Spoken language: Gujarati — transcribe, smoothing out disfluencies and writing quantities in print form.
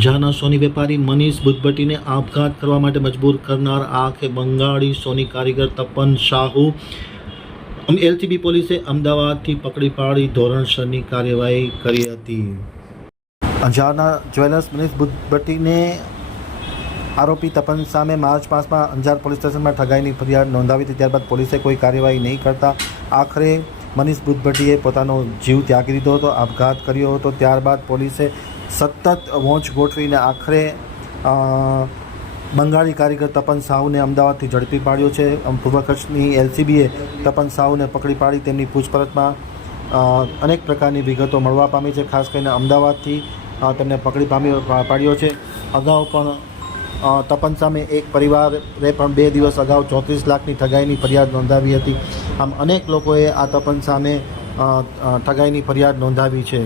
અંજારના સોની વેપારી મનીષ બુદ્ધભટ્ટીને આપઘાત કરવા માટે મજબૂર કરનાર આખે બંગાળી સોની કારીગર તપન સાહુ એલસીબી પોલીસે અમદાવાદથી પકડી પાડી ધોરણસરની કાર્યવાહી કરી હતી। અંજારના જ્વેલર્સ મનીષ બુદ્ધભટ્ટીને આરોપી તપન સામે માર્ચ માસમાં અંજાર પોલીસ સ્ટેશનમાં ઠગાઈની ફરિયાદ નોંધાવી હતી। ત્યારબાદ પોલીસે કોઈ કાર્યવાહી નહીં કરતા આખરે મનીષ બુદ્ધભટ્ટીએ પોતાનો જીવ ત્યાગી દીધો હતો, આપઘાત કર્યો હતો। ત્યારબાદ પોલીસે સતત વોચ ગોઠવીને આખરે બંગાળી કારીગર તપન સાહુને અમદાવાદથી ઝડપી પાડ્યો છે। પૂર્વ કચ્છની એલસીબીએ તપન સાહુને પકડી પાડી તેમની પૂછપરછમાં અનેક પ્રકારની વિગતો મળવા પામી છે। ખાસ કરીને અમદાવાદથી તેમને પકડી પાડ્યો છે। અગાઉ પણ તપન સામે એક પરિવારે પણ 2 દિવસ અગાઉ 34 લાખની ઠગાઈની ફરિયાદ નોંધાવી હતી। આમ અનેક લોકોએ આ તપન સામે ઠગાઈની ફરિયાદ નોંધાવી છે।